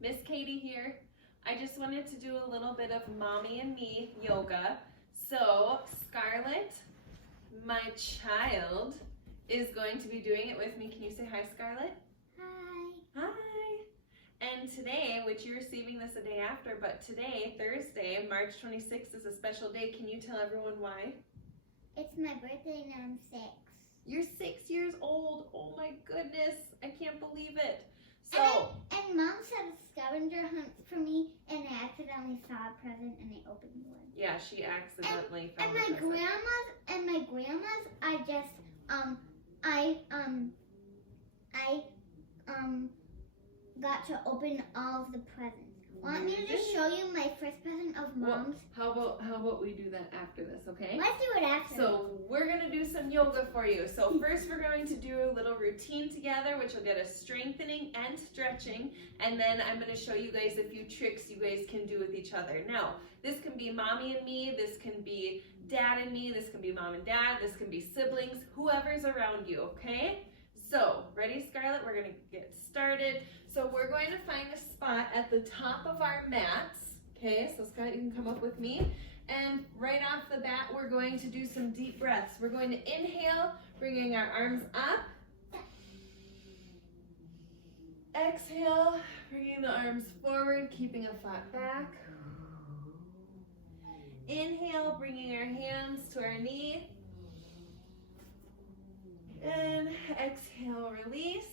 Miss Katie here. I just wanted to do a little bit of mommy and me yoga. So Scarlett, my child, is going to be doing it with me. Can you say hi, Scarlett? Hi. Hi. And today, which you're receiving this a day after, but today, Thursday, March 26th, is a special day. Can you tell everyone why? It's my birthday and I'm 6. You're 6 years old. Oh my goodness. I can't believe it. So, and Mom said a scavenger hunt for me, and I accidentally saw a present and I opened one. yeah, she accidentally And found my a present. grandma's, I just got to open all of the presents. Want me to just show you my first present of Mom's? Well, how about we do that after this, okay? Let's do it after. So we're gonna do some yoga for you. So first we're going to do a little routine together, which will get us strengthening and stretching. And then I'm gonna show you guys a few tricks you guys can do with each other. Now, this can be mommy and me, this can be dad and me, this can be mom and dad, this can be siblings, whoever's around you, okay? So, ready, Scarlett? We're gonna get started. So we're going to find a spot at the top of our mats. Okay, so Scarlett, you can come up with me. And right off the bat, we're going to do some deep breaths. We're going to inhale, bringing our arms up. Exhale, bringing the arms forward, keeping a flat back. Inhale, bringing our hands to our knee. And exhale, release.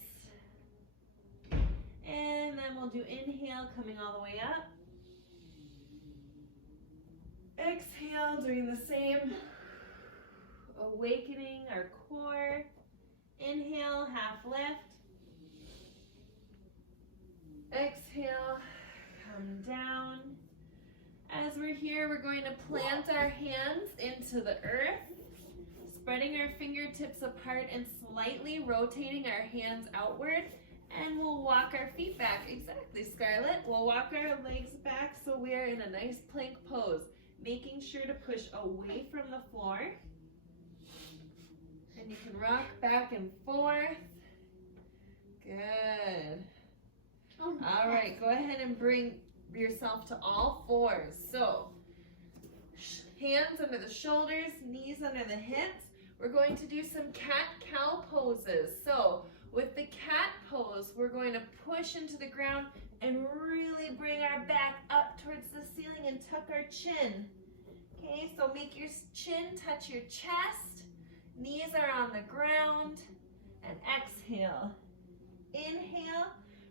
And then we'll do inhale, coming all the way up. Exhale, doing the same. Awakening our core. Inhale, half lift. Exhale, come down. As we're here, we're going to plant our hands into the earth, spreading our fingertips apart and slightly rotating our hands outward. And we'll walk our feet back. Exactly, Scarlett. We'll walk our legs back so we're in a nice plank pose, making sure to push away from the floor. And you can rock back and forth. Good. All right, go ahead and bring yourself to all fours. So, hands under the shoulders, knees under the hips. We're going to do some cat-cow poses. So, with the cat pose, we're going to push into the ground and really bring our back up towards the ceiling and tuck our chin. Okay, so make your chin touch your chest, knees are on the ground, and exhale. Inhale,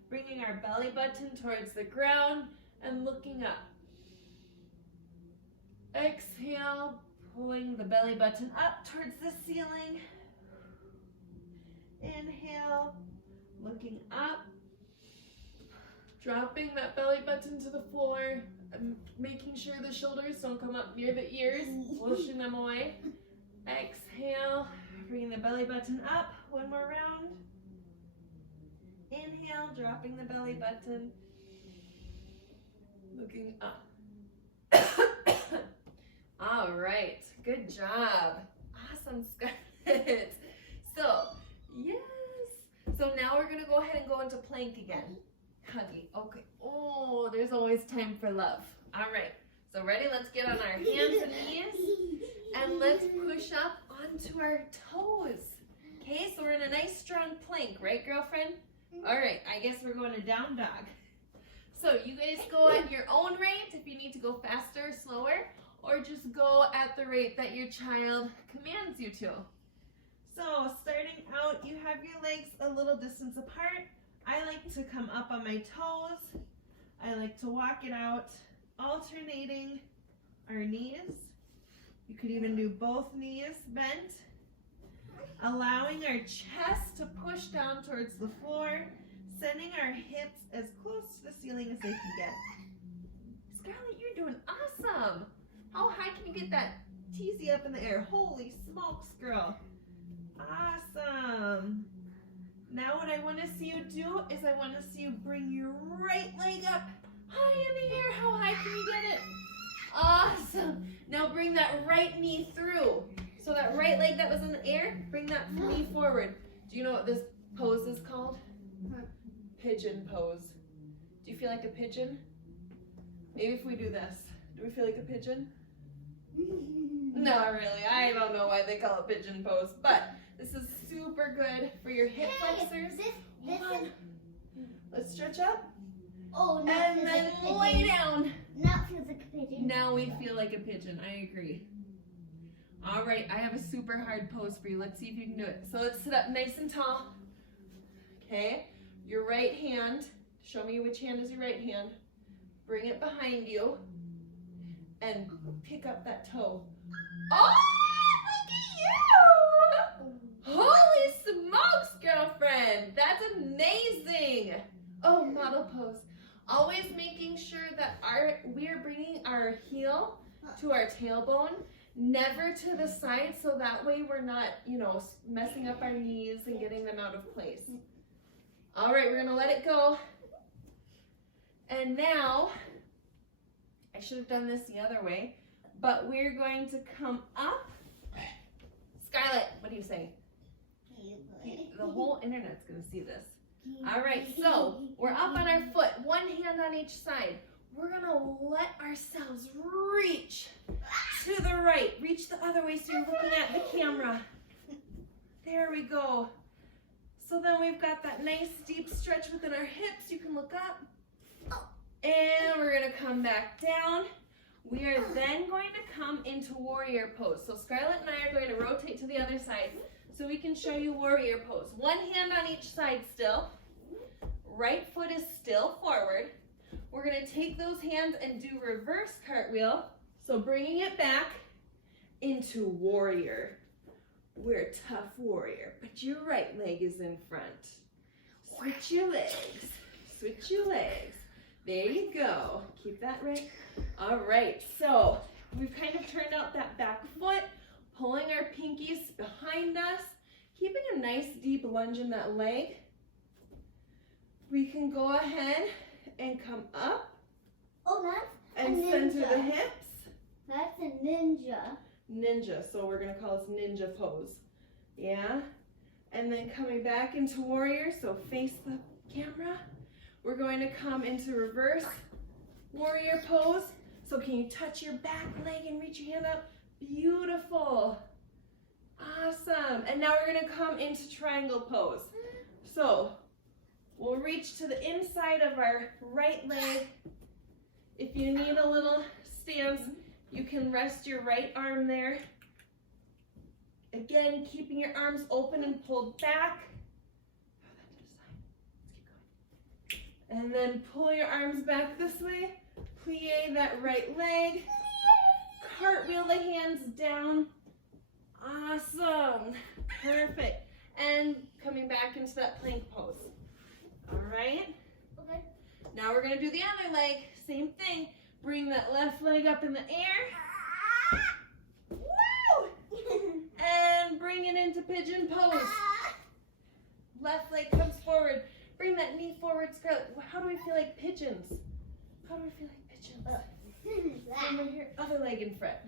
bringing our belly button towards the ground and looking up. Exhale, pulling the belly button up towards the ceiling. Inhale, looking up, dropping that belly button to the floor, and making sure the shoulders don't come up near the ears, pushing them away. Exhale, bringing the belly button up, one more round. Inhale, dropping the belly button, looking up. All right, good job. Awesome, Scarlett. So, yes. So now we're going to go ahead and go into plank again. Huggy. Okay. Oh, there's always time for love. All right. So ready? Let's get on our hands and knees. And let's push up onto our toes. Okay, so we're in a nice strong plank, right, girlfriend? All right. I guess we're going to down dog. So you guys go at your own rate if you need to go faster or slower, or just go at the rate that your child commands you to. So starting out, you have your legs a little distance apart. I like to come up on my toes. I like to walk it out, alternating our knees. You could even do both knees bent. Allowing our chest to push down towards the floor, sending our hips as close to the ceiling as they can get. Scarlett, you're doing awesome. How high can you get that teasy up in the air? Holy smokes, girl. Awesome. Now what I want to see you do is I want to see you bring your right leg up high in the air. How high can you get it? Awesome. Now bring that right knee through. So that right leg that was in the air, bring that knee forward. Do you know what this pose is called? Pigeon pose. Do you feel like a pigeon? Maybe if we do this. Do we feel like a pigeon? Not really. I don't know why they call it pigeon pose, but this is super good for your hip flexors. This Hold on. is, Let's stretch up. oh, no. And then lay down. Now it feels like a pigeon. Now we feel like a pigeon. I agree. All right, I have a super hard pose for you. Let's see if you can do it. So let's sit up nice and tall. Okay, your right hand, show me which hand is your right hand. Bring it behind you and pick up that toe. Oh, look at you! Holy smokes, girlfriend. That's amazing. Oh, model pose. Always making sure that we are bringing our heel to our tailbone, never to the side, so that way we're not, messing up our knees and getting them out of place. All right, we're gonna let it go. And now, I should have done this the other way, but we're going to come up. Scarlett, what do you say? The whole internet's gonna see this. All right, so we're up on our foot, one hand on each side. We're gonna let ourselves reach to the right. Reach the other way so you're looking at the camera. There we go. So then we've got that nice deep stretch within our hips. You can look up. And we're gonna come back down. We are then going to come into warrior pose. So Scarlett and I are going to rotate to the other side so we can show you warrior pose. One hand on each side still. Right foot is still forward. We're gonna take those hands and do reverse cartwheel. So bringing it back into warrior. We're a tough warrior, but your right leg is in front. Switch your legs. Switch your legs. There you go. Keep that right. All right, so we've kind of turned out that back foot, pulling our pinkies behind us, keeping a nice deep lunge in that leg. We can go ahead and come up. Oh, that's and center the hips. That's a ninja. Ninja, so we're gonna call this ninja pose. Yeah, and then coming back into warrior, so face the camera. We're going to come into reverse warrior pose. So can you touch your back leg and reach your hand up? Beautiful. Awesome. And now we're gonna come into triangle pose. So we'll reach to the inside of our right leg. If you need a little stance, you can rest your right arm there. Again, keeping your arms open and pulled back. And then pull your arms back this way. Plie that right leg. Cartwheel the hands down. Awesome. Perfect. And coming back into that plank pose. All right. Okay. Now we're going to do the other leg. Same thing. Bring that left leg up in the air. Woo! And bring it into pigeon pose. Left leg comes forward. Bring that knee forward, Scarlett. How do we feel like pigeons? How do we feel like pigeons? Over here, other leg in front.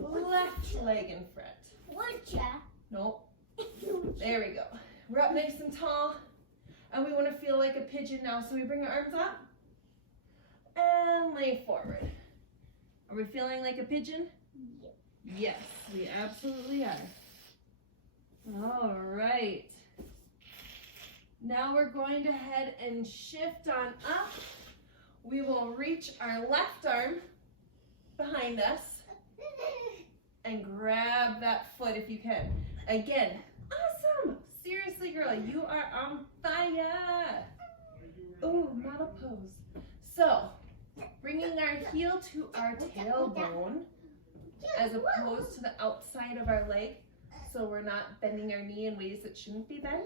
Left leg in front. Nope. There we go. We're up nice and tall. And we want to feel like a pigeon now. So we bring our arms up. And lay forward. Are we feeling like a pigeon? Yes, we absolutely are. All right. Now we're going to head and shift on up. We will reach our left arm behind us and grab that foot if you can. Again, awesome. Seriously, girl, you are on fire. Ooh, model pose. So, bringing our heel to our tailbone as opposed to the outside of our leg, so we're not bending our knee in ways that shouldn't be bent.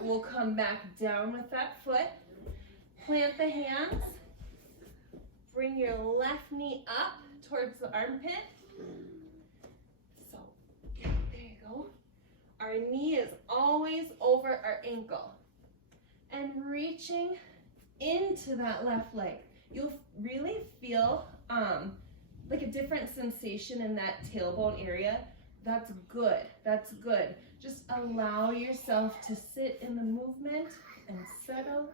We'll come back down with that foot. Plant the hands. Bring your left knee up towards the armpit. So, there you go. Our knee is always over our ankle. And reaching into that left leg. You'll really feel like a different sensation in that tailbone area. That's good. That's good. Just allow yourself to sit in the movement and settle.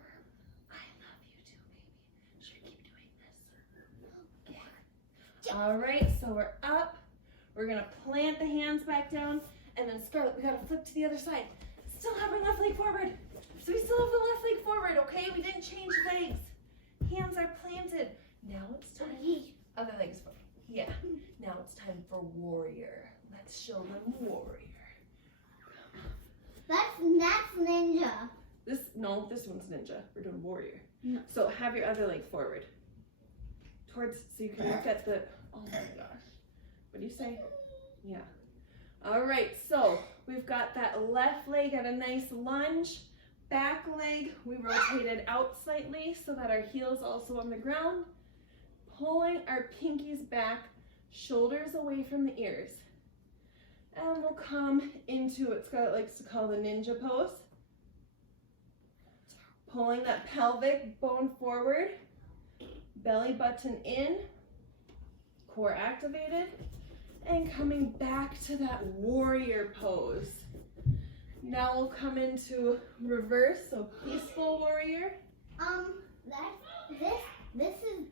I love you All right, so we're up. We're gonna plant the hands back down, and then Scarlett, we gotta flip to the other side. Still have our left leg forward. So we still have the left leg forward, okay? We didn't change legs. Hands are planted. Now it's time. Other legs forward. Yeah. Now it's time for warrior. Let's show them warrior. That's ninja. This one's ninja. We're doing warrior. No. So have your other leg forward. Towards, so you can look at the, oh my gosh. What do you say? Yeah. All right, so we've got that left leg at a nice lunge. Back leg, we rotated out slightly so that our heel's also on the ground. Pulling our pinkies back, shoulders away from the ears. And we'll come into what Scarlett likes to call the ninja pose. Pulling that pelvic bone forward, belly button in, core activated, and coming back to that warrior pose. Now we'll come into reverse, so peaceful warrior. This is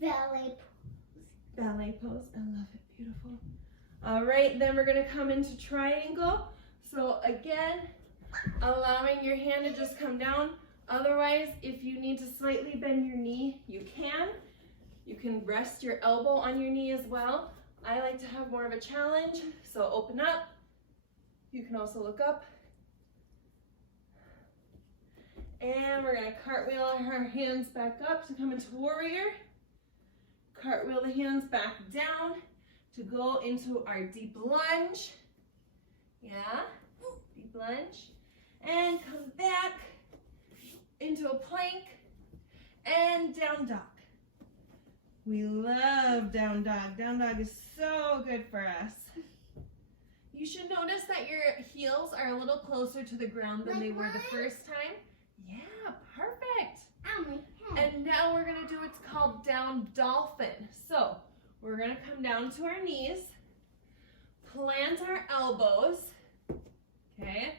ballet pose. Ballet pose, I love it, beautiful. All right, then we're gonna come into triangle. So again, allowing your hand to just come down. Otherwise, if you need to slightly bend your knee, you can. You can rest your elbow on your knee as well. I like to have more of a challenge, so open up. You can also look up. And we're gonna cartwheel our hands back up to come into warrior. Cartwheel the hands back down to go into our deep lunge. Yeah, deep lunge. And come back into a plank and down dog. We love down dog. Down dog is so good for us. You should notice that your heels are a little closer to the ground than they were the first time. Yeah, perfect. And now we're gonna do what's called down dolphin. So we're gonna come down to our knees, plant our elbows, okay?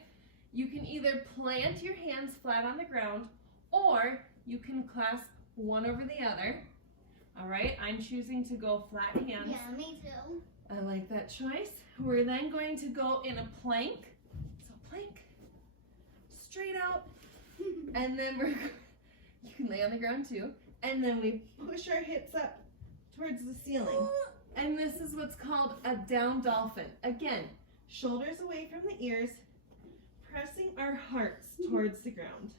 You can either plant your hands flat on the ground or you can clasp one over the other. All right, I'm choosing to go flat hands. Yeah, me too. I like that choice. We're then going to go in a plank. So plank, straight out. And then you can lay on the ground too. And then we push our hips up towards the ceiling. And this is what's called a down dolphin. Again, shoulders away from the ears, pressing our hearts towards the ground.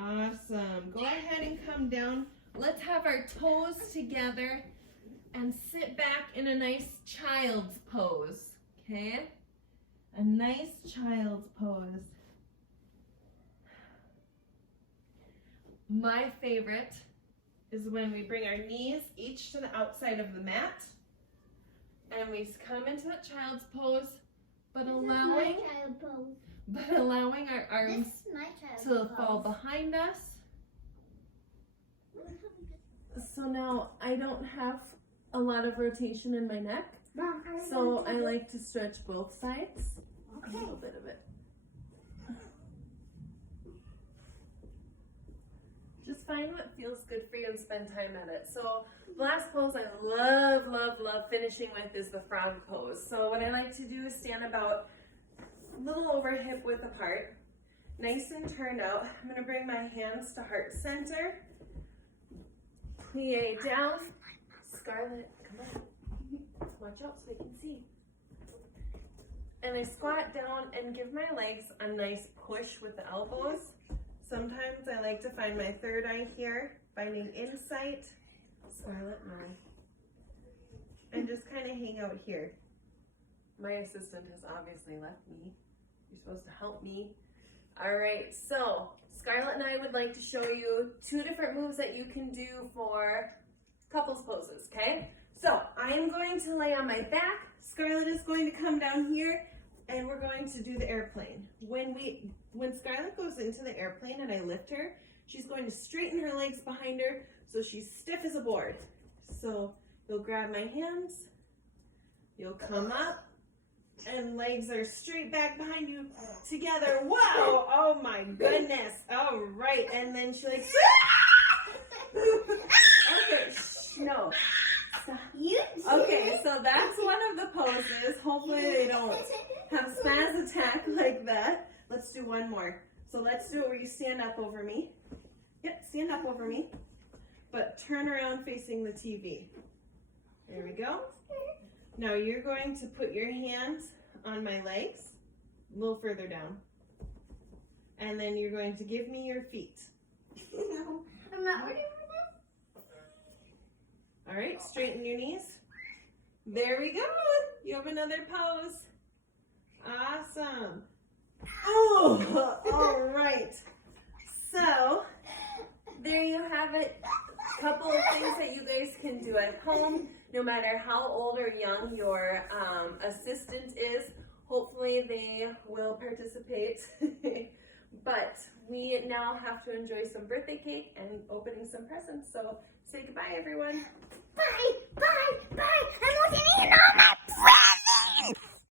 Awesome. Go ahead and come down. Let's have our toes together and sit back in a nice child's pose. Okay? A nice child's pose. My favorite is when we bring our knees each to the outside of the mat and we come into that child's pose, but allowing our arms to fall behind us. So now I don't have a lot of rotation in my neck, so I like to stretch both sides. A little bit of it. Just find what feels good for you and spend time at it. So the last pose I love, love, love finishing with is the frog pose. So what I like to do is stand about a little over hip width apart, nice and turned out. I'm gonna bring my hands to heart center, plie down. Scarlett, come on, watch out so they can see. And I squat down and give my legs a nice push with the elbows. Sometimes I like to find my third eye here, finding insight. Scarlett, no. And just kind of hang out here. My assistant has obviously left me. You're supposed to help me. All right, so Scarlett and I would like to show you 2 different moves that you can do for couples poses, okay? So I am going to lay on my back. Scarlett is going to come down here and we're going to do the airplane. When Scarlett goes into the airplane and I lift her, she's going to straighten her legs behind her so she's stiff as a board. So you'll grab my hands, you'll come up, and legs are straight back behind you together. Whoa, oh my goodness. All right, and then she like, okay, No. Stop. You Okay, so that's one of the poses. Hopefully they don't have spaz attack like that. Let's do one more. So let's do it where you stand up over me. Yep, stand up over me. But turn around facing the TV. There we go. Now you're going to put your hands on my legs, a little further down. And then you're going to give me your feet. No, I'm not ready for this. All right, straighten your knees. There we go. You have another pose. Awesome. Oh, all right. So, there you have it. A couple of things that you guys can do at home, no matter how old or young your assistant is. Hopefully they will participate. But we now have to enjoy some birthday cake and opening some presents. So say goodbye, everyone. Bye.